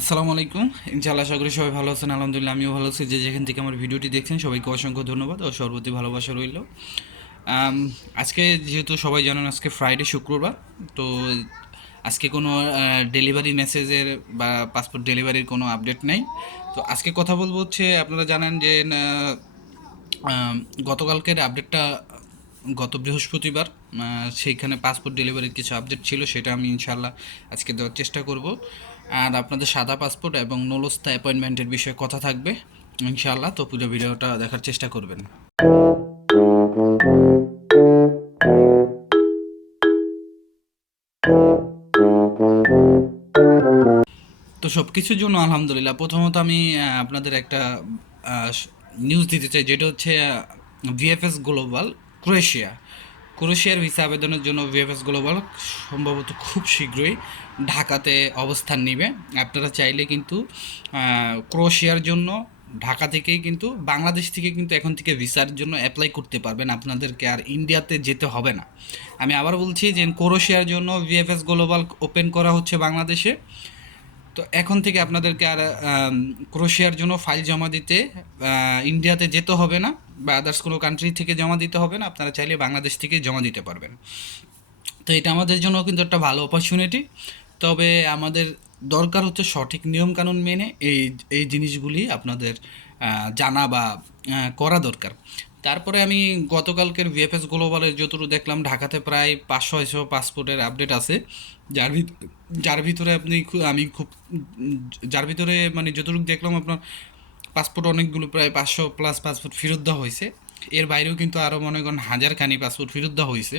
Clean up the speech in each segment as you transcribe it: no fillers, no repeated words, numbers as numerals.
আসসালামু আলাইকুম। ইনশাআল্লাহ আশা করি সবাই ভালো আছেন। আলহামদুলিল্লাহ আমিও ভালো আছি। যে যেখান থেকে আমার ভিডিওটি দেখছেন সবাইকে অসংখ্য ধন্যবাদ ও সর্বতি ভালোবাসা রইল। আম, আজকে যেহেতু সবাই জানেন আজকে ফ্রাইডে শুক্রবার, তো আজকে কোনো ডেলিভারি মেসেজের বা পাসপোর্ট ডেলিভারির কোনো আপডেট নেই। তো আজকে কথা বলবো হচ্ছে, আপনারা জানেন যে আম, গতকালকের আপডেটটা গত বৃহস্পতিবার, সেইখানে পাসপোর্ট ডেলিভারির কিছু আপডেট ছিল, সেটা আমি ইনশাল্লাহ আজকে দেওয়ার চেষ্টা করব। আর আপনাদের সাদা পাসপোর্ট এবং নলস্তা অ্যাপয়েন্টমেন্টের বিষয়ে কথা থাকবে ইনশাল্লাহ। তো পুরো ভিডিওটা দেখার চেষ্টা করবেন। তো সব কিছুর জন্য আলহামদুলিল্লাহ। প্রথমত আমি আপনাদের একটা নিউজ দিতে চাই, যেটা হচ্ছে ভিএফএস গ্লোবাল ক্রোয়েশিয়া ক্রোয়েশিয়ার ভিসা আবেদনের জন্য ভিএফএস গ্লোবাল সম্ভবত খুব শীঘ্রই ঢাকাতে অবস্থান নেবে। আপনারা চাইলে কিন্তু ক্রোয়েশিয়ার জন্য ঢাকা থেকেই কিন্তু, বাংলাদেশ থেকে কিন্তু এখন থেকে ভিসার জন্য অ্যাপ্লাই করতে পারবেন। আপনাদেরকে আর ইন্ডিয়াতে যেতে হবে না। আমি আবার বলছি যে ক্রোয়েশিয়ার জন্য ভিএফএস গ্লোবাল ওপেন করা হচ্ছে বাংলাদেশে। তো এখন থেকে আপনাদেরকে আর ক্রোয়েশিয়ার জন্য ফাইল জমা দিতে ইন্ডিয়াতে যেতে হবে না, বা আদার্স কোনো কান্ট্রি থেকে জমা দিতে হবে না। আপনারা চাইলে বাংলাদেশ থেকে জমা দিতে পারবেন। তো এটা আমাদের জন্য কিন্তু একটা ভালো অপরচুনিটি। তবে আমাদের দরকার হচ্ছে সঠিক নিয়মকানুন মেনে এই এই জিনিসগুলি আপনাদের জানা বা করা দরকার। তারপরে আমি গতকালকের ভিএফএস গ্লোবালের যতটুকু দেখলাম, ঢাকাতে প্রায় 500-600 পাসপোর্টের আপডেট আছে। যার ভিত যার ভিতরে আপনি আমি খুব যার ভিতরে মানে যতটুকু দেখলাম, আপনার পাসপোর্ট অনেকগুলো, প্রায় 500+ পাসপোর্ট ফেরত দেওয়া হয়েছে। এর বাইরেও কিন্তু আরও মনে করেন হাজারখানি পাসপোর্ট ফেরত দেওয়া হয়েছে।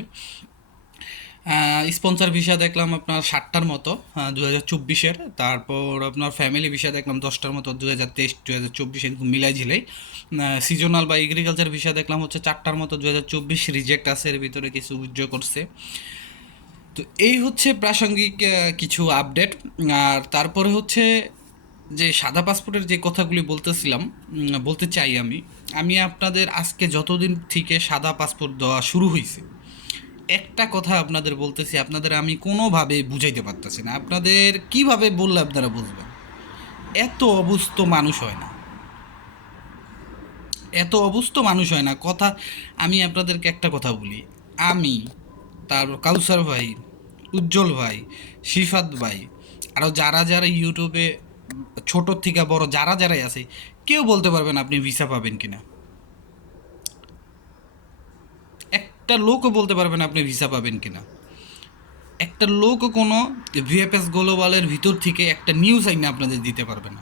স্পন্সর ভিসা দেখলাম আপনার 60টার মতো 2024-এর। তারপর আপনার ফ্যামিলি ভিসা দেখলাম 10টার মতো 2023-2024 এরকম মিলাই ঝিলাই। সিজনাল বা এগ্রিকালচার ভিসা দেখলাম হচ্ছে 4টার মতো 2024 রিজেক্ট আছে, এর ভিতরে কিছু উইথড্র করছে। তো এই হচ্ছে প্রাসঙ্গিক কিছু আপডেট। আর তারপরে হচ্ছে যে সাদা পাসপোর্টের যে কথাগুলি বলতেছিলাম, বলতে চাই আমি আমি আপনাদের আজকে যতদিন থেকে সাদা পাসপোর্ট দেওয়া শুরু হয়েছে, একটা কথা আপনাদের বলতেছি, আপনাদের আমি কোনোভাবে বুঝাইতে পারতেছি না। আপনাদের কিভাবে বললে আপনারা বুঝবেন? এত অবুঝ মানুষ হয় না, এত অবুঝ মানুষ হয় না কথা। আমি আপনাদেরকে একটা কথা বলি, আমি, তারপর কাউসার ভাই, উজ্জ্বল ভাই, শিফাত ভাই, আরও যারা যারা ইউটিউবে ছোটোর থেকে বড় যারা যারাই আছে, কেউ বলতে পারবেন আপনি ভিসা পাবেন কিনা। একটা লোকও বলতে পারবেন আপনি ভিসা পাবেন কিনা। একটা লোকও কোনো ভিএফএস গ্লোবালের ভিতর থেকে একটা নিউজ আইনা আপনাদের দিতে পারবে না।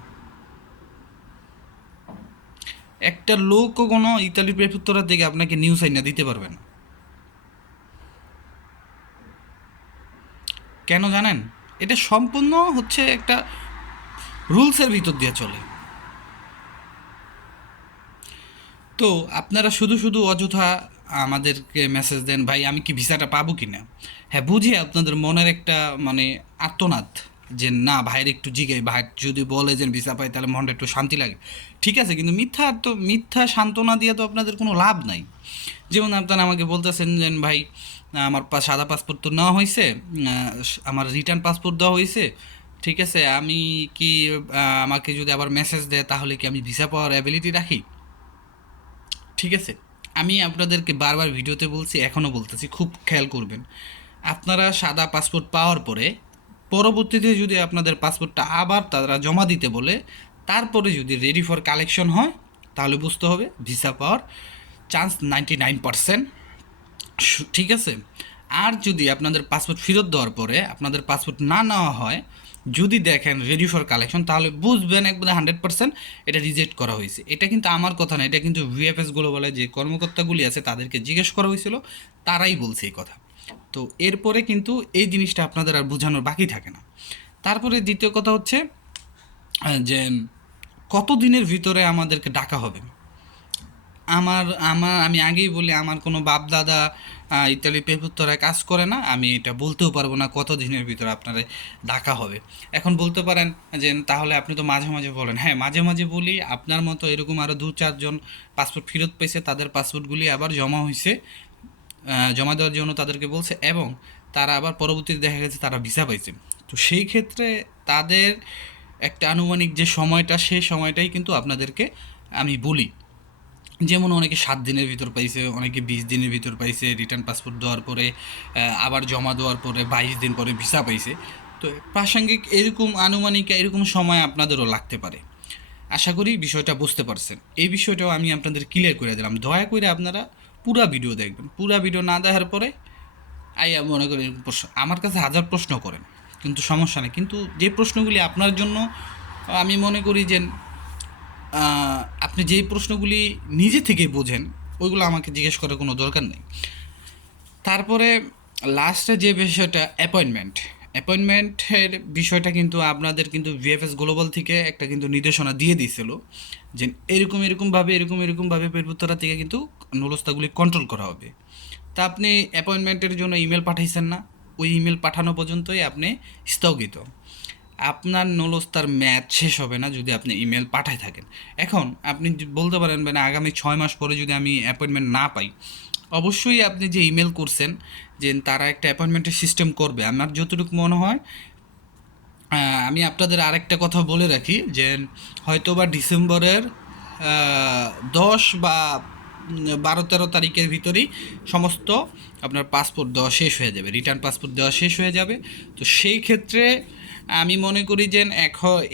একটা লোকও কোনো ইতালি প্রেফেক্টরের থেকে আপনাকে নিউজ আইনা দিতে পারবে না। কেন জানেন? এটা সম্পূর্ণ হচ্ছে একটা রুলসের ভিতর দিয়ে চলে। তো আপনারা শুধু শুধু অযথা আমাদেরকে মেসেজ দেন, ভাই আমি কি ভিসাটা পাবো কি না। হ্যাঁ, বুঝি আপনাদের মনের একটা মানে আর্তনাদ, যে না ভাইয়ের একটু জিগাই, ভাই যদি বলে যে ভিসা পাই তাহলে মনটা একটু শান্তি লাগে। ঠিক আছে, কিন্তু মিথ্যা সান্ত্বনা দিয়ে তো আপনাদের কোনো লাভ নাই। যেমন আপনারা আমাকে বলতেছেন যে ভাই আমার সাদা পাসপোর্ট তো নেওয়া হয়েছে, আমার রিটার্ন পাসপোর্ট দেওয়া হয়েছে, ঠিক আছে, আমি কি আমাকে যদি আবার মেসেজ দেয় তাহলে কি আমি ভিসা পাওয়ার অ্যাবিলিটি রাখি? ঠিক আছে, আমি আপনাদেরকে বারবার ভিডিওতে বলছি, এখনও বলতেছি, খুব খেয়াল করবেন। আপনারা সাদা পাসপোর্ট পাওয়ার পরে পরবর্তীতে যদি আপনাদের পাসপোর্টটা আবার তারা জমা দিতে বলে, তারপরে যদি রেডি ফর কালেকশন হয়, তাহলে বুঝতে হবে ভিসা পাওয়ার চান্স 99%। ঠিক আছে। আর যদি আপনাদের পাসপোর্ট ফেরত দেওয়ার পরে আপনাদের পাসপোর্ট না নেওয়া হয়, যদি দেখেন রেডি ফর কালেকশন, তাহলে বুঝবেন একবারে 100% এটা রিজেক্ট করা হয়েছে। এটা কিন্তু আমার কথা না, এটা কিন্তু ভিএফএস বলে যে কর্মকর্তাগুলি আছে তাদেরকে জিজ্ঞেস করা হয়েছিল, তারাই বলছে এই কথা। তো এরপরে কিন্তু এই জিনিসটা আপনাদের আর বোঝানোর বাকি থাকে না। তারপরে দ্বিতীয় কথা হচ্ছে যে কত দিনের ভিতরে আমাদেরকে ডাকা হবে। আমার আমার আমি আগেই বলি, আমার কোনো বাপ দাদা ইতালি পেপুত্তরায় কাজ করে না। আমি এটা বলতেও পারবো না কত দিনের ভিতরে আপনারা ডাকা হবে। এখন বলতে পারেন যে তাহলে আপনি তো মাঝে মাঝে বলেন। হ্যাঁ, মাঝে মাঝে বলি। আপনার মতো এরকম আরও 2-4 জন পাসপোর্ট ফেরত পেয়েছে, তাদের পাসপোর্টগুলি আবার জমা হয়েছে, জমা দেওয়ার জন্য তাদেরকে বলছে, এবং তারা আবার পরবর্তীতে দেখা গেছে তারা ভিসা পাইছে। তো সেই ক্ষেত্রে তাদের একটা আনুমানিক যে সময়টা, সেই সময়টাই কিন্তু আপনাদেরকে আমি বলি। যেমন অনেকে 7 দিনের ভিতর পাইছে, অনেকে 20 দিনের ভিতর পাইছে, রিটার্ন পাসপোর্ট দেওয়ার পরে আবার জমা দেওয়ার পরে 22 দিন পরে ভিসা পাইছে। তো প্রাসঙ্গিক এরকম আনুমানিক এরকম সময় আপনাদেরও লাগতে পারে। আশা করি বিষয়টা বুঝতে পারছেন। এই বিষয়টাও আমি আপনাদের ক্লিয়ার করে দিলাম। দয়া করে আপনারা পুরা ভিডিও দেখবেন। পুরা ভিডিও না দেখার পরে মনে করি প্রশ্ন আমার কাছে হাজার প্রশ্ন করেন, কিন্তু সমস্যা নেই। কিন্তু যে প্রশ্নগুলি আপনার জন্য আমি মনে করি যে আপনি যেই প্রশ্নগুলি নিজে থেকে বোঝেন, ওইগুলো আমাকে জিজ্ঞেস করার কোনো দরকার নেই। তারপরে লাস্টে যে বিষয়টা অ্যাপয়েন্টমেন্টের বিষয়টা কিন্তু আপনাদের কিন্তু ভিএফএস গ্লোবাল থেকে একটা কিন্তু নির্দেশনা দিয়ে দিয়েছিল যে এরকমভাবে পেরপুত্তরা থেকে কিন্তু নুলস্তাগুলি কন্ট্রোল করা হবে। তা আপনি অ্যাপয়েন্টমেন্টের জন্য ইমেল পাঠাইছেন না, ওই ইমেল পাঠানো পর্যন্তই আপনি স্থগিত। আপনার নলস্তার ম্যাচ শেষ হবে না যদি আপনি ইমেল পাঠায় থাকেন। এখন আপনি বলতে পারেন মানে আগামী 6 মাস পরে যদি আমি অ্যাপয়েন্টমেন্ট না পাই, অবশ্যই আপনি যে ইমেল করছেন যে তারা একটা অ্যাপয়েন্টমেন্টের সিস্টেম করবে। আমার যতটুকু মনে হয়, আমি আপনাদের আরেকটা কথা বলে রাখি যে হয়তো বা ডিসেম্বরের 10 বা 12-13 তারিখের ভিতরেই সমস্ত আপনার পাসপোর্ট দেওয়া শেষ হয়ে যাবে, রিটার্ন পাসপোর্ট দেওয়া শেষ হয়ে যাবে। তো সেই ক্ষেত্রে আমি মনে করি যে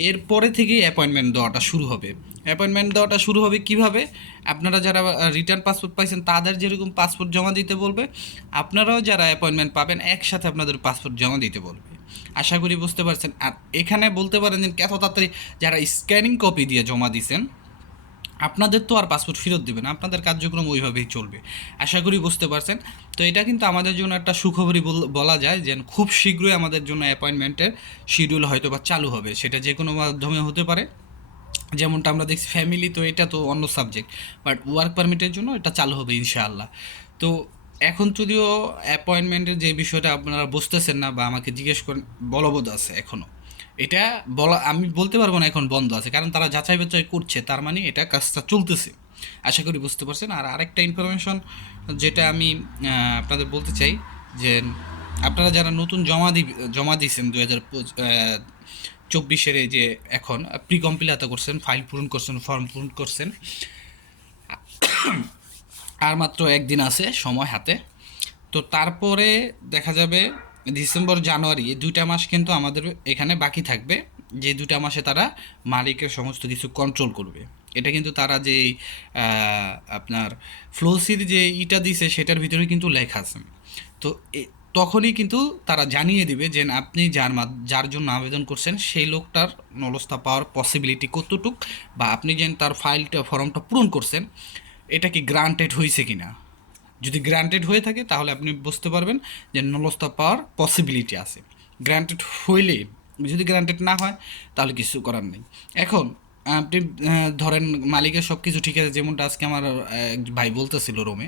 এরপরে থেকেই অ্যাপয়েন্টমেন্ট দেওয়াটা শুরু হবে। অ্যাপয়েন্টমেন্ট দেওয়াটা শুরু হবে কিভাবে? আপনারা যারা রিটার্ন পাসপোর্ট পাইছেন তাদের যেরকম পাসপোর্ট জমা দিতে বলবে, আপনারাও যারা অ্যাপয়েন্টমেন্ট পাবেন একসাথে আপনাদের পাসপোর্ট জমা দিতে বলবে। আশা করি বুঝতে পারছেন। আর এখানে বলতে পারেন যে এত তাড়াতাড়ি যারা স্ক্যানিং কপি দিয়ে জমা দিয়েছেন, আপনাদের তো আর পাসপোর্ট ফেরত দেবে না, আপনাদের কার্যক্রম ওইভাবেই চলবে। আশা করি বুঝতে পারছেন। তো এটা কিন্তু আমাদের জন্য একটা সুখবরই বলা যায় যে খুব শীঘ্রই আমাদের জন্য অ্যাপয়েন্টমেন্টের শিডিউল হয়তো বা চালু হবে। সেটা যে কোনো মাধ্যমে হতে পারে, যেমনটা আমরা দেখছি ফ্যামিলি, তো এটা তো অন্য সাবজেক্ট, বাট ওয়ার্ক পারমিটের জন্য এটা চালু হবে ইনশাআল্লাহ। তো এখন যদিও অ্যাপয়েন্টমেন্টের যে বিষয়টা আপনারা বুঝতেছেন না বা আমাকে জিজ্ঞেস করেন, বলবৎ আছে এখনও। এটা বলা আমি বলতে পারবো না এখন বন্ধ আছে, কারণ তারা যাচাই বাছাই করছে, তার মানে এটা কাজটা চলতেছে। আশা করি বুঝতে পারছেন। আর আরেকটা ইনফরমেশন যেটা আমি আপনাদের বলতে চাই যে আপনারা যারা নতুন জমা দিয়েছেন 2024-এর এই যে এখন প্রি কম্পিলাতা করছেন, ফাইল পূরণ করছেন, ফর্ম পূরণ করছেন, আর মাত্র একদিন আছে সময় হাতে। তো তারপরে দেখা যাবে ডিসেম্বর জানুয়ারি, এই 2টা মাস কিন্তু আমাদের এখানে বাকি থাকবে, যে 2টা মাসে তারা মালিকের সমস্ত কিছু কন্ট্রোল করবে। এটা কিন্তু তারা যে আপনার ফ্লোসির যে ইটা দিছে সেটার ভিতরে কিন্তু লেখা আছে। তো তখনই কিন্তু তারা জানিয়ে দিবে যে আপনি যার জন্য আবেদন করছেন সেই লোকটার নলস্তা পাওয়ার পসিবিলিটি কতটুক, বা আপনি যে তার ফর্মটা পূরণ করছেন এটা কি গ্রান্টেড হয়েছে কিনা। যদি গ্রান্টেড হয়ে থাকে তাহলে আপনি বুঝতে পারবেন যে নলস্তা পাওয়ার পসিবিলিটি আছে। গ্রান্টেড হইলে, যদি গ্রান্টেড না হয় তাহলে কিছু করার নেই। এখন আপনি ধরেন মালিকের সব কিছু ঠিক আছে, যেমনটা আজকে আমার এক ভাই বলতেছিল রোমে,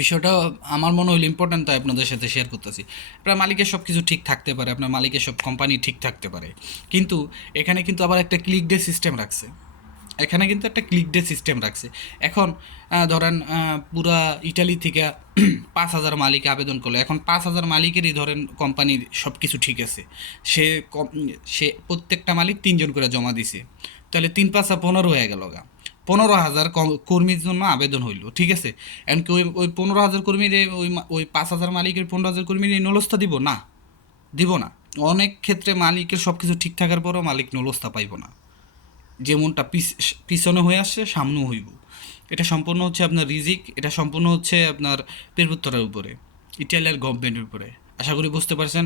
বিষয়টা আমার মনে হলো ইম্পর্ট্যান্ট, তাই আপনাদের সাথে শেয়ার করতেছি। আপনার মালিকের সব কিছু ঠিক থাকতে পারে, আপনার মালিকের সব কোম্পানি ঠিক থাকতে পারে, কিন্তু এখানে কিন্তু আবার একটা ক্লিক ডে সিস্টেম রাখছে। এখন ধরেন পুরা ইটালি থেকে 5,000 মালিক আবেদন করলো। এখন 5,000 মালিকেরই ধরেন কোম্পানির সব কিছু ঠিক আছে, সে সে প্রত্যেকটা মালিক 3জন করে জমা দিছে, তাহলে 3-5-15 হয়ে গেল গা। 15,000 কর্মীর জন্য আবেদন হইল, ঠিক আছে। এমনকি ওই 15,000 কর্মীর ওই 5,000 মালিকের 15,000 কর্মীর এই নলস্তা দিব না। অনেক ক্ষেত্রে মালিকের সব কিছু ঠিক থাকার পরও মালিক নলস্তা পাইব না, যেমনটা পিছনে হয়ে আসছে সামনেও হইব। এটা সম্পূর্ণ হচ্ছে আপনার রিজিক, এটা সম্পূর্ণ হচ্ছে আপনার পেরপুত্তরের উপরে, ইটালিয়ার গভর্নমেন্টের উপরে। আশা করি বুঝতে পারছেন।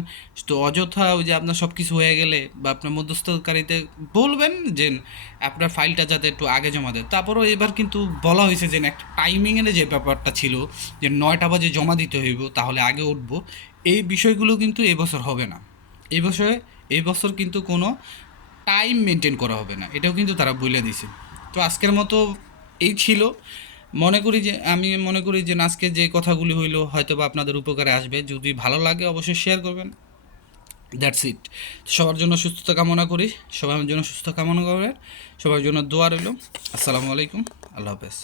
তো অযথা ওই যে আপনার সব কিছু হয়ে গেলে বা আপনার মধ্যস্থকারীতে বলবেন যে আপনার ফাইলটা যাতে একটু আগে জমা দেয়। তারপরও এবার কিন্তু বলা হয়েছে যে একটা টাইমিংয়ের যে ব্যাপারটা ছিল যে 9টা বাজে জমা দিতে হইব তাহলে আগে উঠবো, এই বিষয়গুলো কিন্তু এবছর হবে না। এই বছর কিন্তু কোনো টাইম মেনটেন করা হবে না, এটাও কিন্তু তারা বলে দিছে। তো আজকের মতো এই ছিল। আমি মনে করি যে আজকে যে কথাগুলি হইলো হয়তো বা আপনাদের উপকারে আসবে। যদি ভালো লাগে অবশ্যই শেয়ার করবেন। That's it. সবার জন্য সুস্থতা কামনা করি, সবার জন্য সুস্থ কামনা করবেন, সবার জন্য দোয়া রইল। আসসালামু আলাইকুম, আল্লাহ হাফেজ।